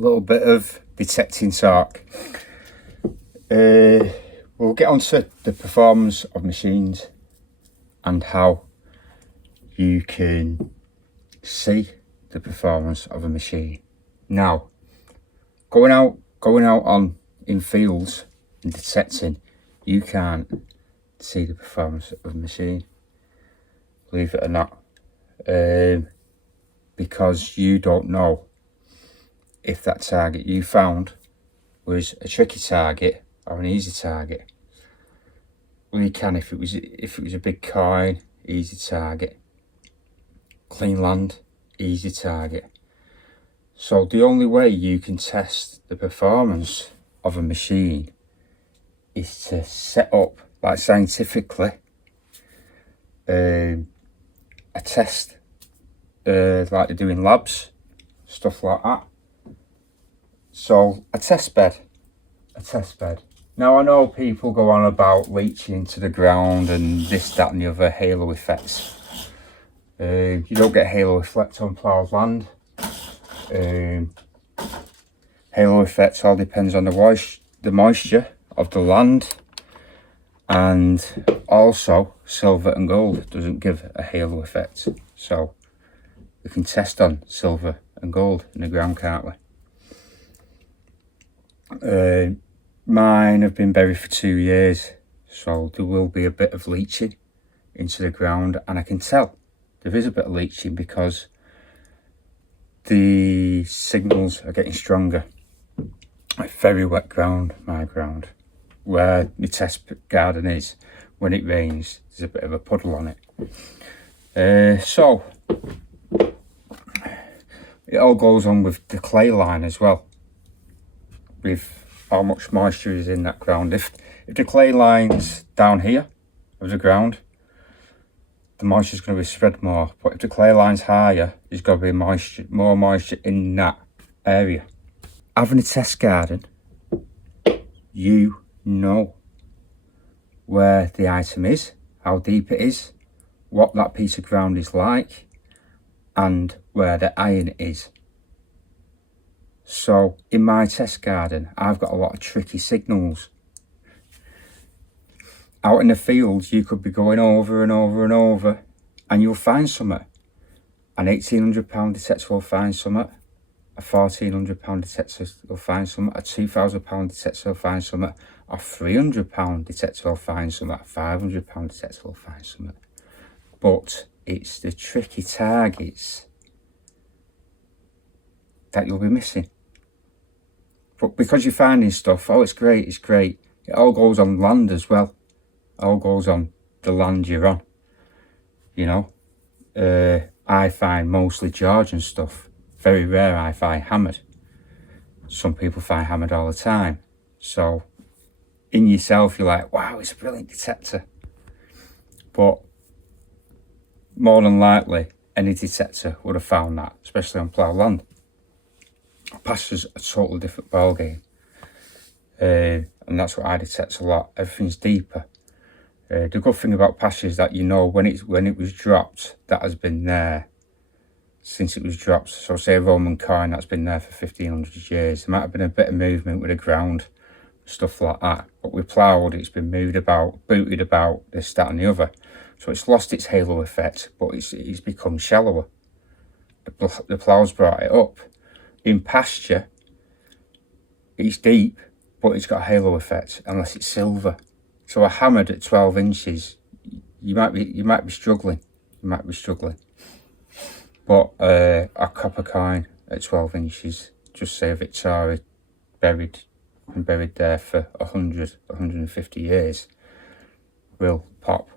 little bit of detecting talk. We'll get on to the performance of machines and how you can see the performance of a machine. Now, going out on in fields and detecting, you can't see the performance of a machine, believe it or not, because you don't know if that target you found was a tricky target or an easy target. Well, you can if it was a big coin, easy target. Clean land, easy target. So the only way you can test the performance of a machine is to set up, like scientifically, a test like they do in labs, stuff like that. So a test bed. Now, I know people go on about leaching into the ground and this, that and the other, halo effects. You don't get halo effect on ploughed land. Halo effects all depends on the moisture of the land, and also silver and gold doesn't give a halo effect. So we can test on silver and gold in the ground, can't we? Mine have been buried for 2 years, so there will be a bit of leaching into the ground, and I can tell there is a bit of leaching because the signals are getting stronger. Like very wet ground, my ground, where my test garden is. When it rains, there's a bit of a puddle on it. So it all goes on with the clay line as well, with how much moisture is in that ground. If the clay line's down here of the ground, the moisture is going to be spread more. But if the clay line's higher, there's got to be more moisture in that area. Having a test garden, you know where the item is, how deep it is, what that piece of ground is like, and where the iron is. So in my test garden, I've got a lot of tricky signals. Out in the fields, you could be going over and over and over, and you'll find something. An £1,800 detector will find something. A £1,400 detector will find something. A £2,000 detector will find something. A £300 detector will find something. A £500 detector will find something. But it's the tricky targets that you'll be missing. But because you're finding stuff, oh, it's great. It all goes on land as well. It all goes on the land you're on. You know, I find mostly Georgian stuff. Very rare I find hammered. Some people find hammered all the time. So in yourself, you're like, wow, it's a brilliant detector. But more than likely, any detector would have found that, especially on ploughed land. Pasture's a totally different ballgame, and that's what I detect a lot. Everything's deeper. The good thing about pasture is that you know when it was dropped, that has been there since it was dropped. So say a Roman coin that's been there for 1500 years. There might have been a bit of movement with the ground, stuff like that. But with ploughed, it's been moved about, booted about, this, that and the other. So it's lost its halo effect, but it's become shallower. The plough's brought it up. In pasture, it's deep, but it's got a halo effect unless it's silver. So a hammered at 12 inches, you might be struggling. But a copper coin at 12 inches, just say a Victoria, been buried there for 150 years, will pop.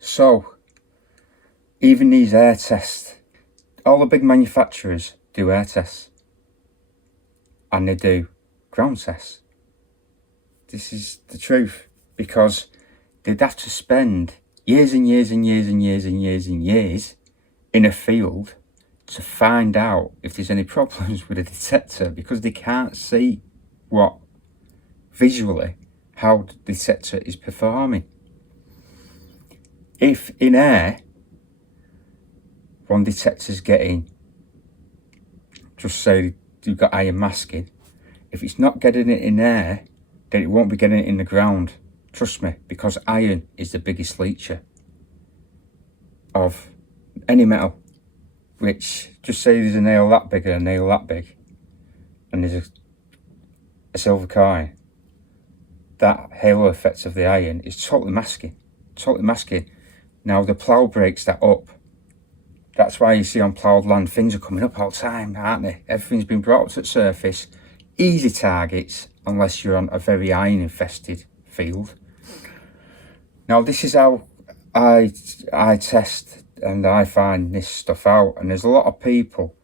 So even these air tests, all the big manufacturers do air tests, and they do ground tests. This is the truth, because they'd have to spend years and years and years and years and years and years in a field to find out if there's any problems with a detector, because they can't see visually how the detector is performing. If in air, one detector's getting just say you've got iron masking. If it's not getting it in there, then it won't be getting it in the ground. Trust me, because iron is the biggest leacher of any metal. Which, just say there's a nail that big and a nail that big, and there's a silver coin, that halo effect of the iron is totally masking. Totally masking. Now the plough breaks that up. That's why you see on ploughed land, things are coming up all the time, aren't they? Everything's been brought up to the surface. Easy targets, unless you're on a very iron infested field. Now this is how I test and I find this stuff out, and there's a lot of people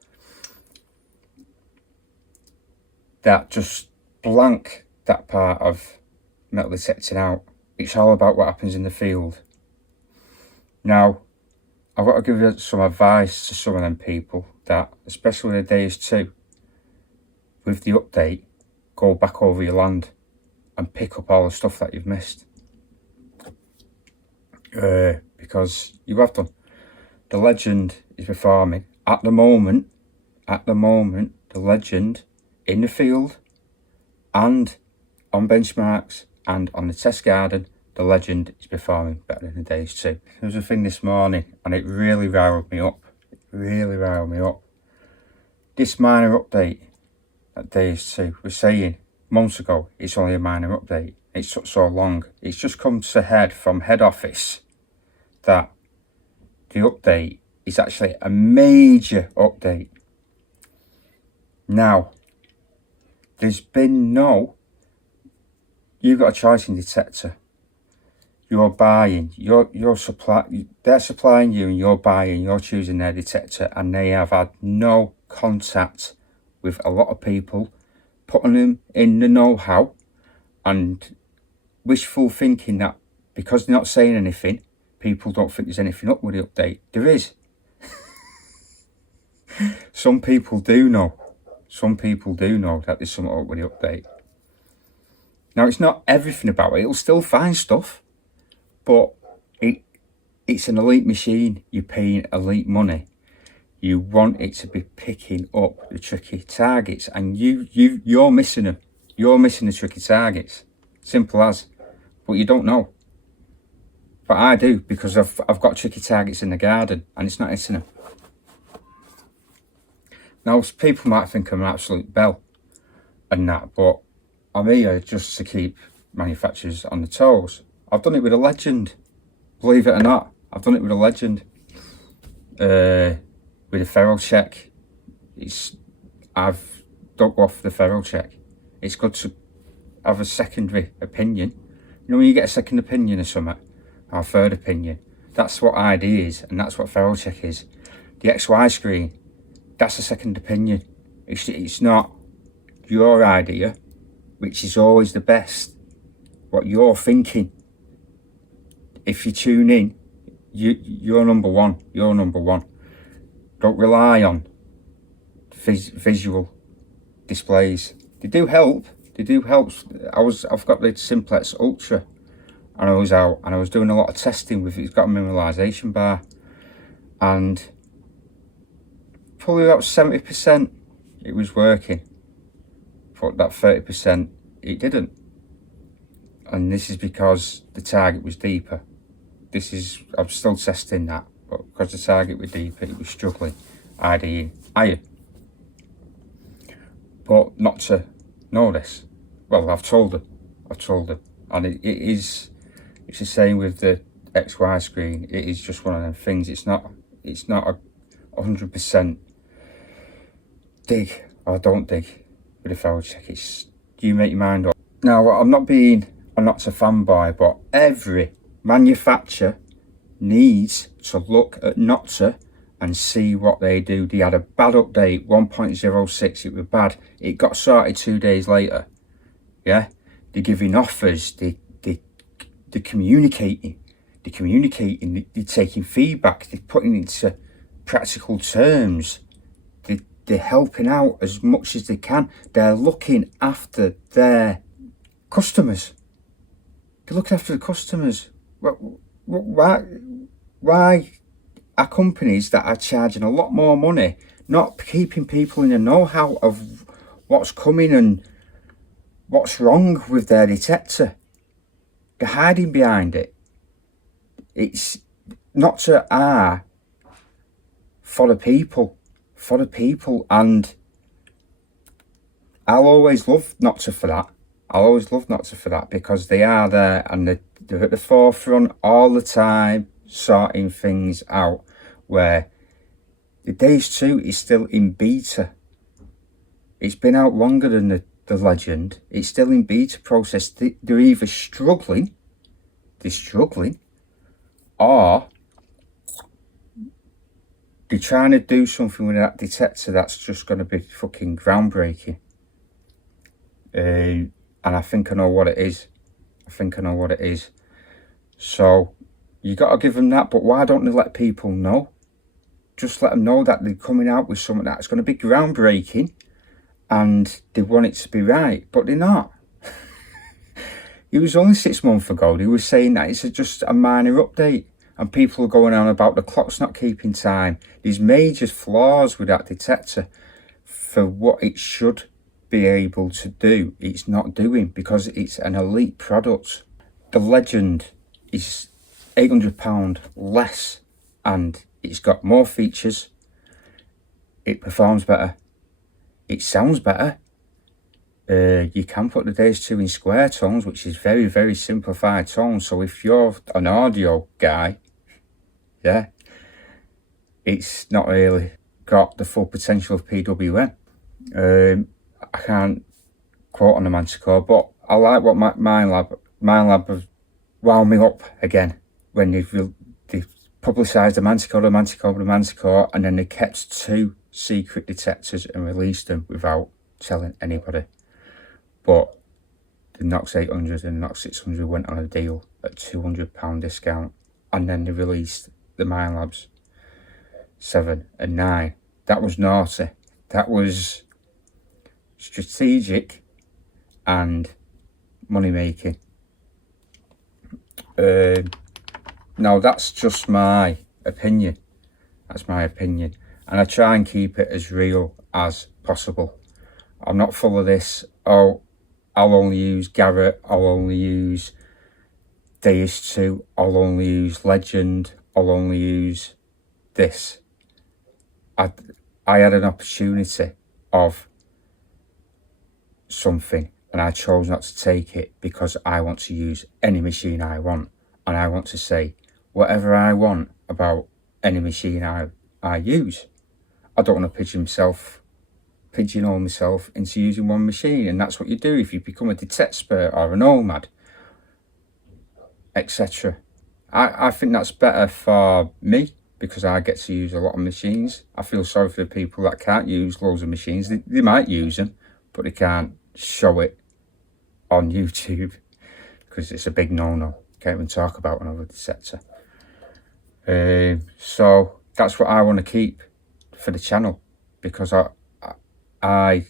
that just blank that part of metal detecting out. It's all about what happens in the field. Now, I've got to give you some advice to some of them people that, especially the days 2, with the update, go back over your land and pick up all the stuff that you've missed. Because you have done. The legend is performing. At the moment, the legend in the field and on benchmarks and on the test garden, the legend is performing better than the days 2. There was a thing this morning and it really riled me up. This minor update at days 2 was saying months ago it's only a minor update. It took so long. It's just come to head from head office that the update is actually a major update. Now, there's been you've got a choice in Detector. You're buying, they're supplying you and you're buying, you're choosing their detector, and they have had no contact with a lot of people, putting them in the know-how and wishful thinking that because they're not saying anything, people don't think there's anything up with the update. There is. Some people do know that there's something up with the update. Now, it's not everything about it. It'll still find stuff, but it's an elite machine. You're paying elite money. You want it to be picking up the tricky targets, and you're missing them. You're missing the tricky targets. Simple as. But you don't know. But I do, because I've got tricky targets in the garden, and it's not hitting them. Now, people might think I'm an absolute bell and that, but I'm here just to keep manufacturers on the toes. I've done it with a legend, believe it or not. I've done it with a legend. With a ferrule check. I've don't go off the ferrule check. It's good to have a secondary opinion. You know, when you get a second opinion or something, or a third opinion, that's what ID is, and that's what ferrule check is. The XY screen, that's a second opinion. It's not your idea, which is always the best. What you're thinking. If you tune in, you're number one. You're number one. Don't rely on visual displays. They do help. I've got the Simplex Ultra, and I was out and I was doing a lot of testing with it. It's got a mineralization bar, and probably about 70% it was working, but that 30% it didn't. And this is because the target was deeper. I'm still testing that, but because the target was deeper, it was struggling IDing iron. But not to know this. Well, I've told them, and it's the same with the XY screen. It is just one of them things. It's not a 100% dig or don't dig with a ferrule check. It's, do you make your mind up? Now, I'm not a fanboy, but every manufacturer needs to look at Nocta and see what they do. They had a bad update, 1.06, it was bad. It got sorted 2 days later. Yeah, they're giving offers, they're communicating, they're taking feedback, they're putting it into practical terms, they're helping out as much as they can. They're looking after their customers. They're looking after the customers. Why are companies that are charging a lot more money not keeping people in the know-how of what's coming and what's wrong with their detector. They're hiding behind it. It's not to err for the people, and I'll always love Nocta for that. I'll always love Nocta for that, because they are there and they're at the forefront all the time, sorting things out, where the Days 2 is still in beta. It's been out longer than the Legend. It's still in beta process. They're either struggling, or they're trying to do something with that detector that's just going to be fucking groundbreaking. And I think I know what it is. So you got to give them that, but why don't they let people know? Just let them know that they're coming out with something that's going to be groundbreaking and they want it to be right, but they're not. It was only 6 months ago they were saying that it's just a minor update, and people are going on about the clock's not keeping time. There's major flaws with that detector for what it should be able to do. It's not doing, because it's an elite product. The Legend is £800 less, and it's got more features. It performs better. It sounds better. You can put the Days 2 in square tones, which is very, very simplified tones. So if you're an audio guy, yeah, it's not really got the full potential of PWM. I can't quote on the Manticore, but I like what Mindlab have wound me up again when they've publicised the Manticore, and then they kept 2 secret detectors and released them without telling anybody. But the Nox 800 and the Nox 600 went on a deal at £200 discount, and then they released the Mindlabs 7 and 9. That was naughty. That was strategic and money making. Now that's just my opinion. And I try and keep it as real as possible. I'm not full of this, oh, I'll only use Garrett, I'll only use Days 2, I'll only use Legend, I'll only use this. I had an opportunity of something and I chose not to take it, because I want to use any machine I want, and I want to say whatever I want about any machine I use. I don't want to pigeonhole myself into using one machine, and that's what you do if you become a detector or a nomad, etc. I think that's better for me, because I get to use a lot of machines. I feel sorry for the people that can't use loads of machines. They might use them, but they can't show it on YouTube, because it's a big no-no. Can't even talk about another detector. So that's what I want to keep for the channel, because I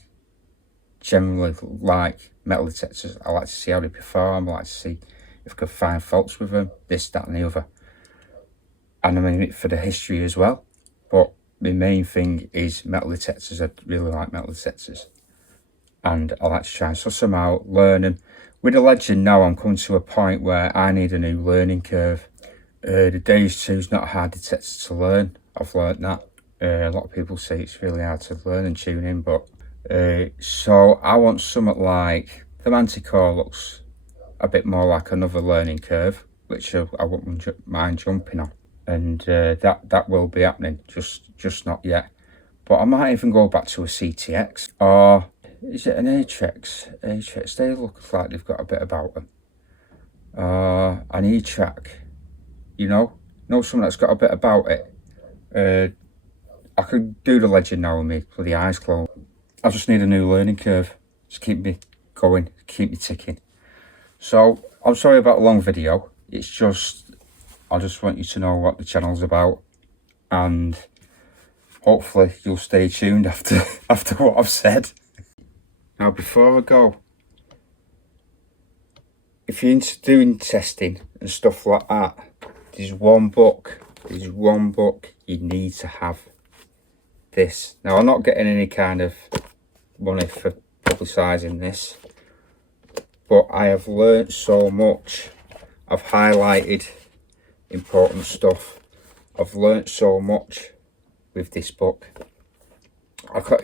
generally like metal detectors. I like to see how they perform. I like to see if I can find faults with them, this, that and the other. And I'm in it for the history as well. But my main thing is metal detectors. I really like metal detectors. And I like to try and suss them out, learn them. With the Legend now, I'm coming to a point where I need a new learning curve. The Days 2 is not a hard detector to learn. I've learnt that. A lot of people say it's really hard to learn and tune in, but so I want something like the Manticore looks a bit more like another learning curve, which I wouldn't mind jumping on, and that will be happening, just not yet. But I might even go back to a CTX, or is it an Atrix? They look like they've got a bit about them. An E-Track, you know something that's got a bit about it. I could do the Legend now with me with the eyes closed. I just need a new learning curve. Just keep me going, keep me ticking. So I'm sorry about a long video. It's just, I just want you to know what the channel's about, and hopefully you'll stay tuned after what I've said. Now before I go, if you're into doing testing and stuff like that, there's one book you need to have. this. Now, I'm not getting any kind of money for publicising this, but I have learnt so much. I've highlighted important stuff. I've learnt so much with this book.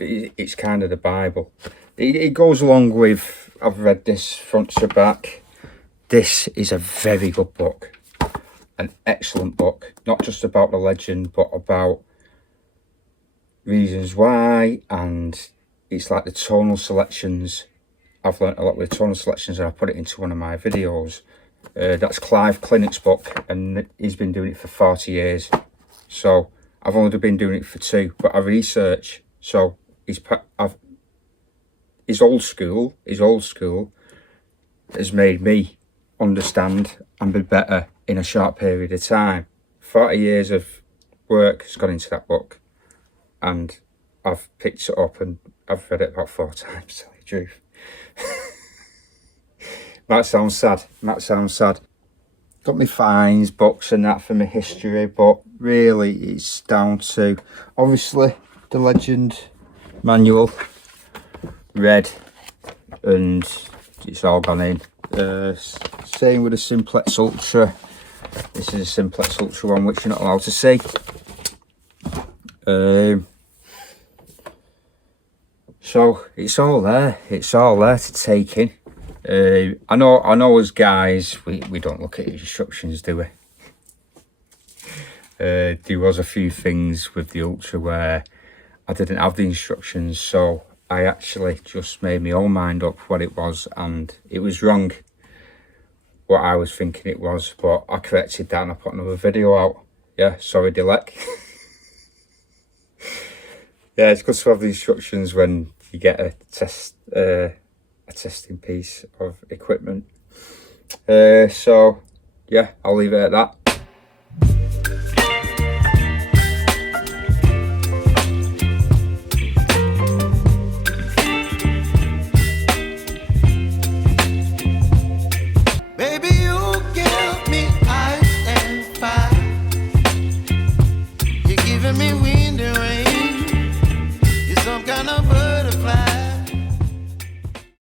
It's kind of the Bible. It goes along with, I've read this front to back. This is a very good book, an excellent book, not just about the legend, but about reasons why, and it's like the tonal selections. I've learnt a lot with tonal selections, and I put it into one of my videos. That's Clive Clinick's book, and he's been doing it for 40 years. So I've only been doing it for 2, but I research. So his old school has made me understand and be better in a short period of time. 40 years of work has gone into that book, and I've picked it up and I've read it about 4 times, to tell you the truth. That sounds sad. Got me fines, books and that for my history, but really it's down to, obviously, the legend manual, read, and it's all gone in. Same with the Simplex Ultra. This is a Simplex Ultra one, which you're not allowed to see. So it's all there to take in. I know as guys, we don't look at instructions, do we? There was a few things with the Ultra where I didn't have the instructions, so I actually just made my own mind up what it was, and it was wrong what I was thinking it was, but I corrected that and I put another video out. Yeah, sorry Dilek. Yeah, it's good to have the instructions when you get a testing piece of equipment. So yeah, I'll leave it at that.